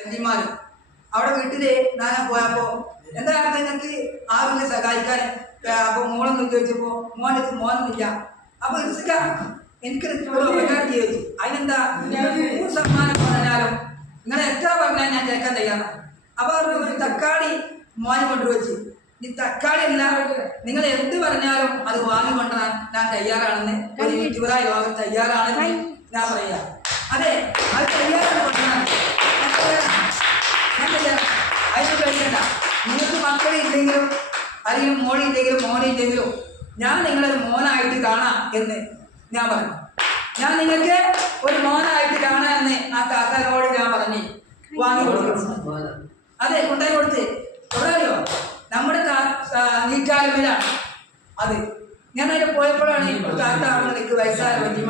ബന്ധിമാര് അവിടെ വീട്ടില് ഞാൻ പോയപ്പോ എന്താ നിങ്ങൾക്ക് ആരുമില്ല സഹായിക്കാൻ. അപ്പൊ മോളൊന്നും ചോദിച്ചപ്പോ മോനൊന്നുമില്ല. അപ്പൊ എനിക്ക് ചോദിച്ചു അതിനെന്താ 100 സമ്മാനം പറഞ്ഞാലും നിങ്ങൾ എത്ര പറഞ്ഞാൽ ഞാൻ കേൾക്കാൻ തയ്യാറാണ്. അപ്പൊ ഒരു തക്കാളി മോനെ കൊണ്ടുവച്ച് ഈ തക്കാളി അല്ല നിങ്ങൾ എന്ത് പറഞ്ഞാലും അത് വാങ്ങിക്കൊണ്ടാൻ ഞാൻ തയ്യാറാണെന്ന് ഒരു യൂട്യൂബറായ ലോകം തയ്യാറാണെന്ന് ഞാൻ പറയാം. അതെ, അത് തയ്യാറാണ് കൊണ്ടാണ് ഞാൻ തയ്യാറാണ്. അതിന് കഴിക്കണ്ട. നിങ്ങൾക്ക് മക്കളില്ലെങ്കിലും അല്ലെങ്കിൽ മോനില്ലെങ്കിലും ഞാൻ നിങ്ങളൊരു മോനായിട്ട് കാണാം എന്ന് ഞാൻ പറഞ്ഞു. ഞാൻ നിങ്ങൾക്ക് ഒരു മോനായിട്ട് കാണാം എന്ന് ആ കാക്കാരോട് ഞാൻ പറഞ്ഞു വാങ്ങി കൊടുക്കുന്നു. അതെ, കൊണ്ടായി കൊടുത്ത് എവിടെയോ നമ്മുടെ നീറ്റാലുമലാണ് അത്. ഞാൻ അതിൽ പോയപ്പോഴാണ് താത്ത എനിക്ക് വയസ്സായ വലിയ